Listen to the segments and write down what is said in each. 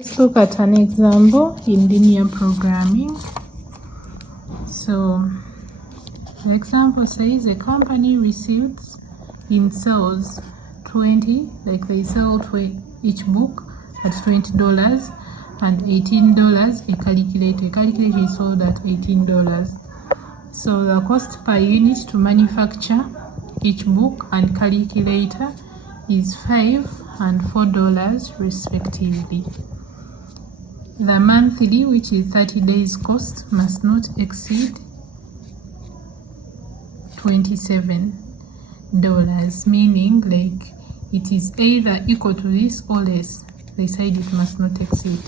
Let's look at an example in linear programming. So the example says a company receives in sales 20, like they sell each book at $20 and $18 a calculator. A calculator is sold at $18. So the cost per unit to manufacture each book and calculator is $5 and $4 respectively. The monthly, which is 30 days cost, must not exceed $27, meaning like it is either equal to this or less. They said it must not exceed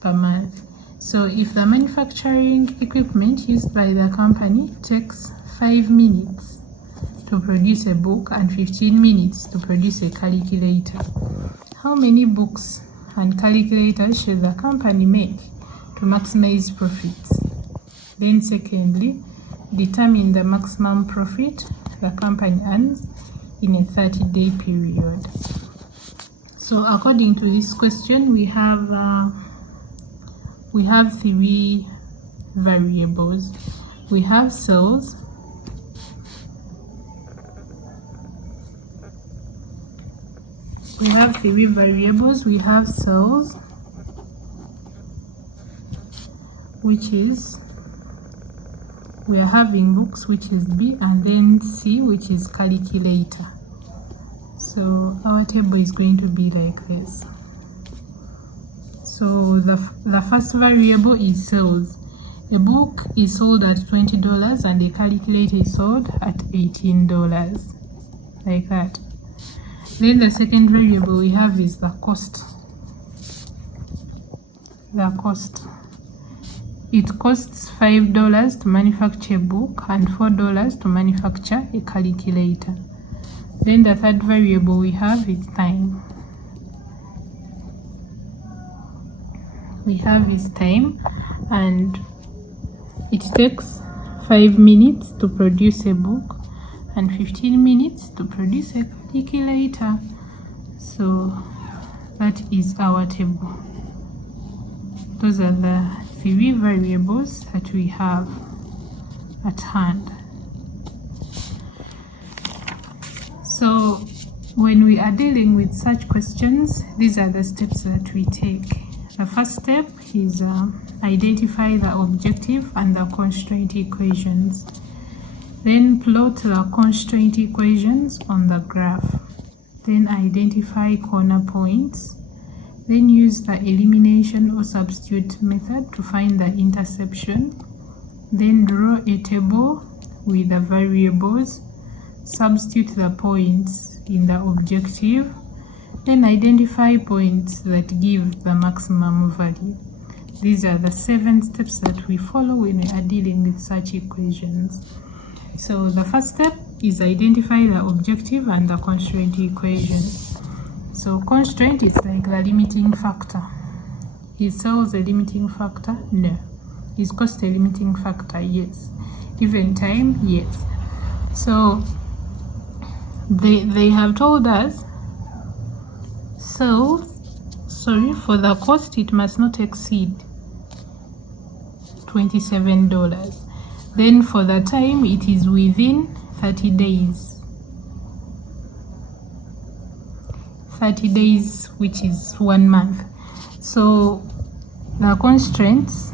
per month. So if the manufacturing equipment used by the company takes 5 minutes to produce a book and 15 minutes to produce a calculator, how many books and calculators should the company make to maximize profits? Then secondly, determine the maximum profit the company earns in a 30-day period. So according to this question, we have 3 variables. We have sales, we have 3 variables. We have sales, which is, we are having books, which is B, and then C, which is calculator. So our table is going to be like this. So the first variable is sales. A book is sold at $20 and a calculator is sold at $18, like that. Then the second variable we have is the cost. The cost. It costs $5 to manufacture a book and $4 to manufacture a calculator. Then the third variable we have is time. We have is time, and it takes 5 minutes to produce a book and 15 minutes to produce a calculator. So that is our table. Those are the 3 variables that we have at hand. So when we are dealing with such questions, these are the steps that we take. The first step is identify the objective and the constraint equations. Then plot the constraint equations on the graph. Then identify corner points. Then use the elimination or substitute method to find the intersection. Then draw a table with the variables. Substitute the points in the objective. Then identify points that give the maximum value. These are the 7 steps that we follow when we are dealing with such equations. So the first step is identify the objective and the constraint equation. So constraint is like the limiting factor. Is sales a limiting factor? No. Is cost a limiting factor? Yes. Given time? Yes. So they have told us, so for the cost it must not exceed $27. Then for the time it is within 30 days. 30 days, which is 1 month. So the constraints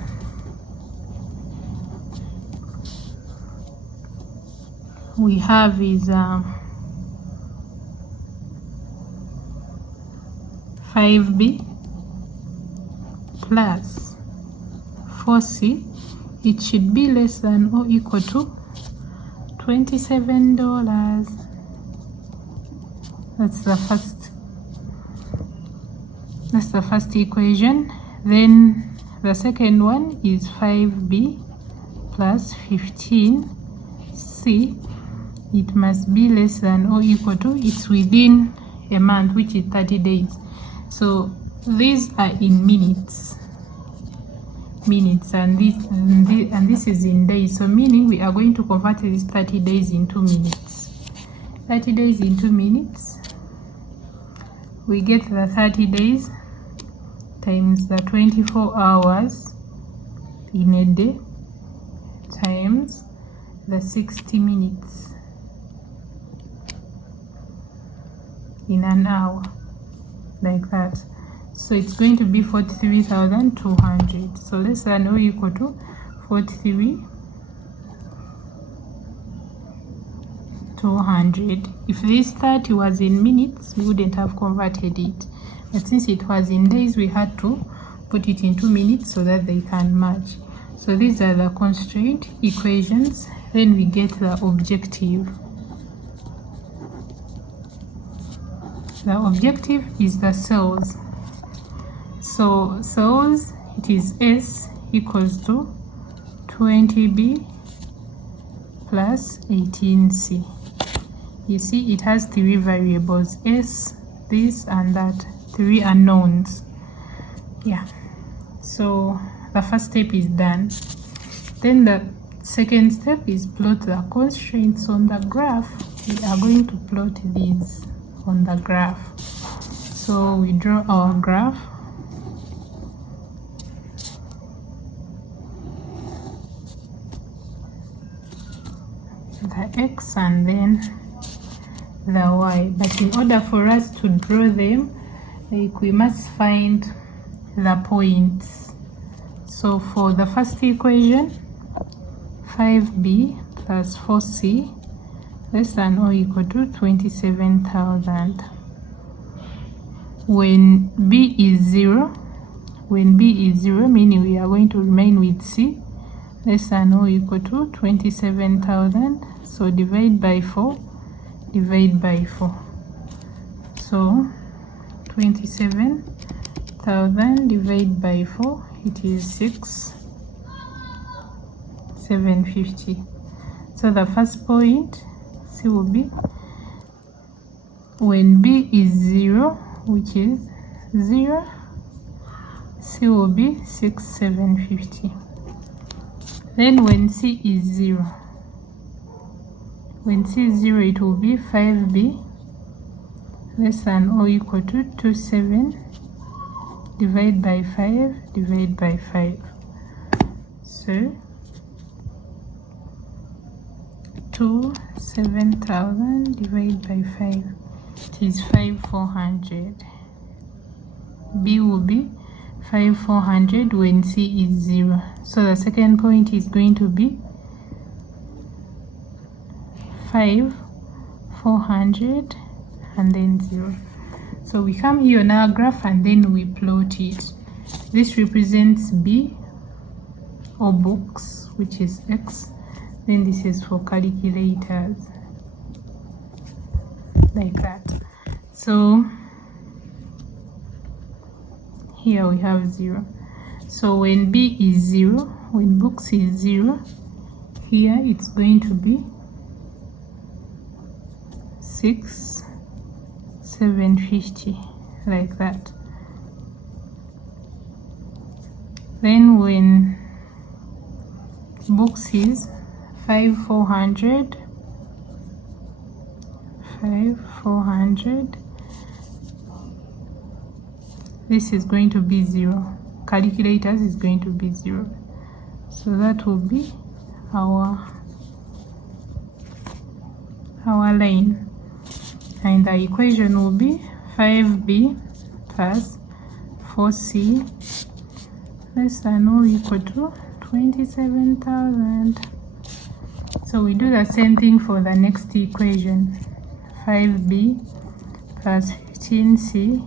we have is 5B plus 4C. It should be less than or equal to $27. That's the first equation. Then the second one is 5B plus 15C. It must be less than or equal to, it's within a month, which is 30 days. So these are in minutes, and this is in days. So meaning we are going to convert these 30 days into minutes. 30 days into minutes, we get the 30 days times the 24 hours in a day times the 60 minutes in an hour, like that. So it's going to be 43,200. So let's say O equal to 43,200. If this 30 was in minutes, we wouldn't have converted it. But since it was in days, we had to put it into minutes so that they can match. So these are the constraint equations. Then we get the objective. The objective is the cells. So cells, it is S equals to 20B plus 18C. You see, it has three variables, S, this and that, three unknowns. Yeah, so the first step is done. Then the second step is plot the constraints on the graph. We are going to plot these on the graph. So we draw our graph. The X and then the Y. But in order for us to draw them, like, we must find the points. So for the first equation, 5B plus 4C less than or equal to 27,000. When B is 0, meaning we are going to remain with C, less than or equal to 27,000. So divide by 4, divide by 4. So 27,000 divided by 4, it is 6,750. So the first point, C will be when B is 0, which is 0, C will be 6,750. Then when C is 0, when C is 0, it will be 5B less than or equal to 27 divided by 5 divided by 5. So 27,000 divided by 5, it is 5,400. B will be 5,400 when C is 0. So the second point is going to be 5,400 and then 0. So we come here on our graph and then we plot it. This represents B or books, which is X. Then this is for calculators, like that. So here we have 0. So when B is 0, when books is 0, here it's going to be 6,750, like that. Then when books is 5,400, this is going to be 0. Calculators is going to be 0. So that will be our line. And the equation will be 5B plus 4C less than or equal to 27,000. So we do the same thing for the next equation. 5B plus 15C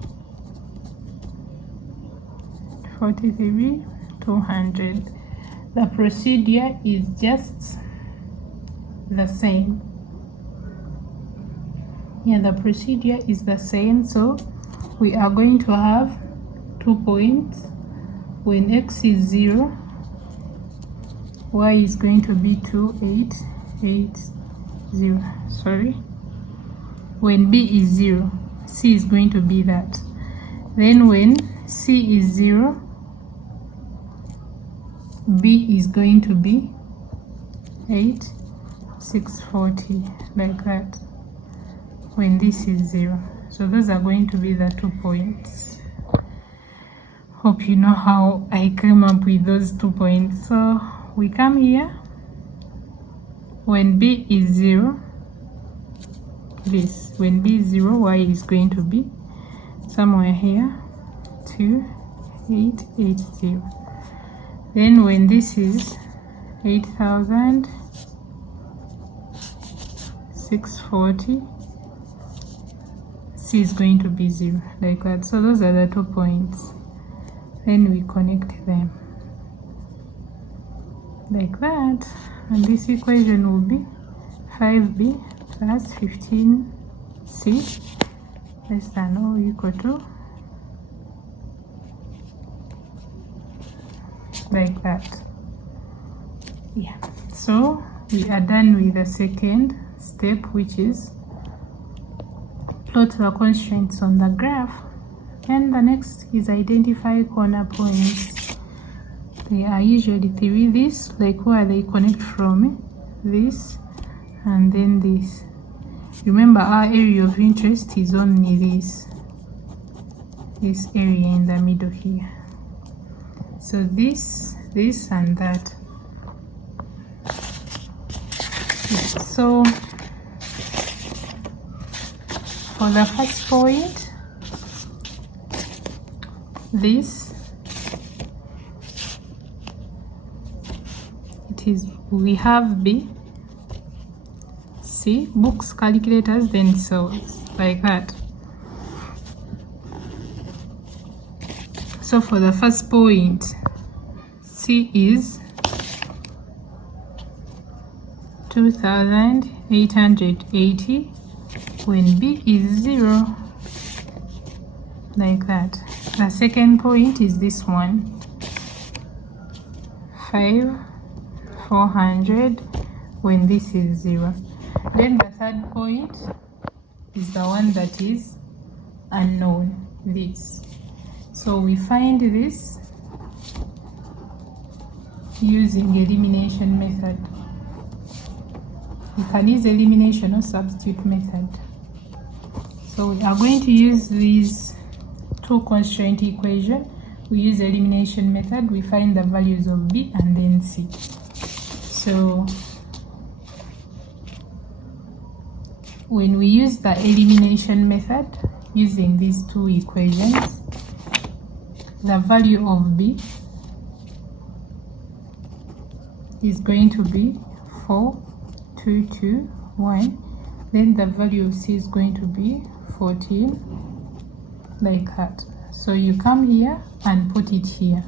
43,200. The procedure is just the same. Yeah, the procedure is the same. So we are going to have 2 points. When X is 0, Y is going to be 2,880. Sorry. When B is 0, C is going to be that. Then when C is 0, B is going to be 8,640, like that, when this is 0. So those are going to be the 2 points. Hope you know how I came up with those 2 points. So we come here, when b is 0, this, when b is 0, y is going to be somewhere here, 2880. Then when this is 8640, c is going to be 0, like that. So those are the 2 points. Then we connect them like that, and this equation will be 5b plus 15c less than or equal to, like that. Yeah, so we are done with the second step, which is plot the constraints on the graph. And the next is identify corner points. They are usually 3. This, like where they connect from, this and then this. Remember, our area of interest is only this area in the middle here. So this and that. So for the first point, this, it is, we have b, c, books, calculators, then cells, like that. So for the first point, c is 2880 when b is 0, like that. The second point is this one, 5400 when this is 0. Then the third point is the one that is unknown, this. So we find this using elimination method. You can use elimination or substitute method. So we are going to use these 2 constraint equation. We use elimination method. We find the values of b and then c. So when we use the elimination method using these 2 equations, the value of b is going to be 4221. Then the value of c is going to be 14, like that. So you come here and put it here.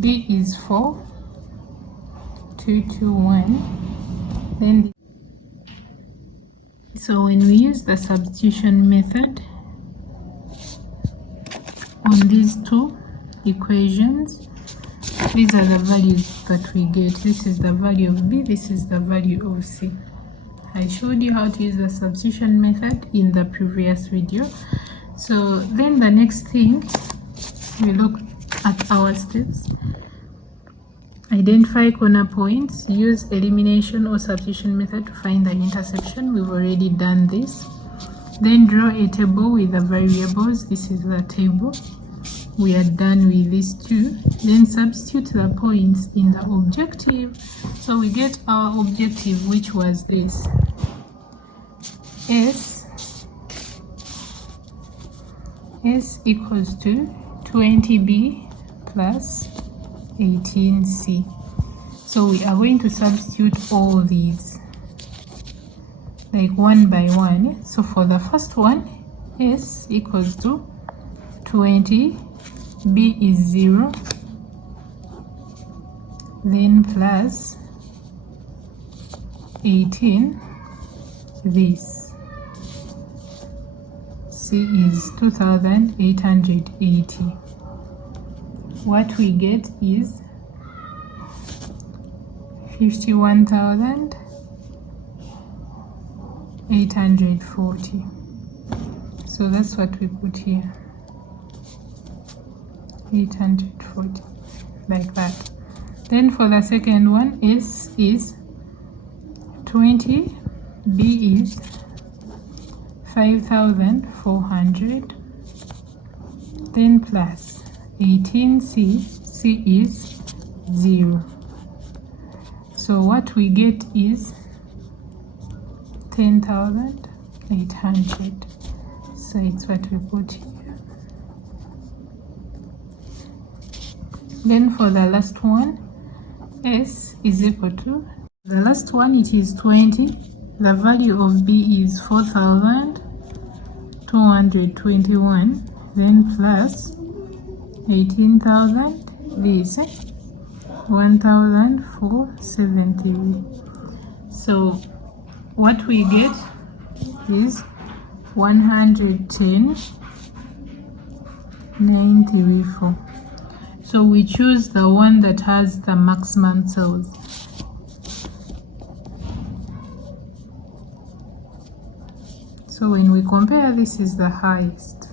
b is 4221. Then so when we use the substitution method on these 2 equations, these are the values that we get. This is the value of b, this is the value of c. I showed you how to use the substitution method in the previous video. So then the next thing, we look at our steps. Identify corner points, use elimination or substitution method to find the intersection. We've already done this. Then draw a table with the variables. This is the table. We are done with these 2. Then substitute the points in the objective. So we get our objective, which was this. S equals to 20b plus 18c. So we are going to substitute all these, like one by one. So for the first one, S equals to 20, b is 0, then plus 18, this, c is 2880. What we get is 51,840. So that's what we put here, 840, like that. Then for the second one, S is 20, B is 5,400, then plus 18C, C is 0. So what we get is 10,800. So it's what we put here. Then for the last one, S is equal to, the last one it is 20. The value of B is 4,221. Then plus 18,000, this 1,470. So what we get is 110,934. So we choose the one that has the maximum cells. So when we compare, this is the highest.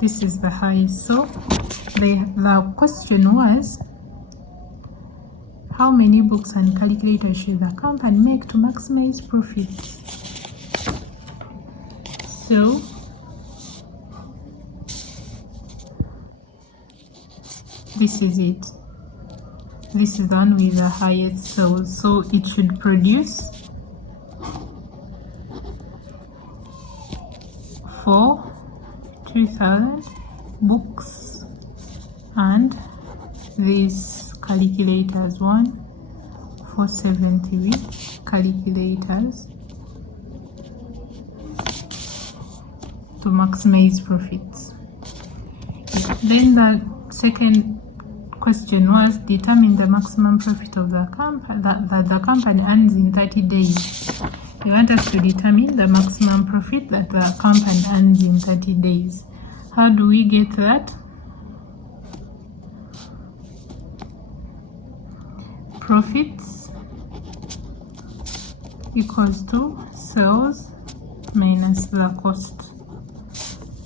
This is the highest. So the question was, how many books and calculators should the company make to maximize profits? So this is it. This is the one with the highest sales. So it should produce 2,000 books, and these calculators 470 calculators to maximize profits. Then the second question was, determine the maximum profit of the company that the company earns in 30 days. You want us to determine the maximum profit that the company earns in 30 days. How do we get that? Profits equals to sales minus the cost.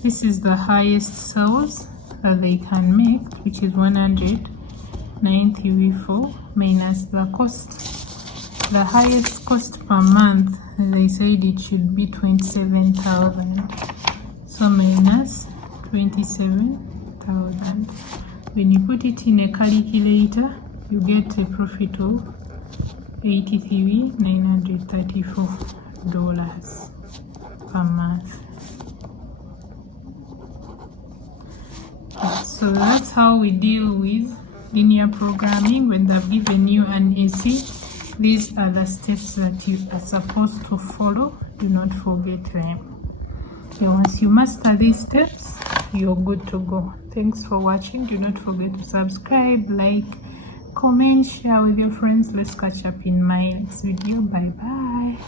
This is the highest sales that they can make, which is 194, minus the cost. The highest cost per month, they said it should be 27,000. So minus 27,000. When you put it in a calculator, you get a profit of $83,934 per month. So that's how we deal with linear programming. When they've given you an AC, these are the steps that you are supposed to follow. Do not forget them. Okay, once you master these steps, you're good to go. Thanks for watching. Do not forget to subscribe, like, comment, share with your friends. Let's catch up in my next video. Bye bye.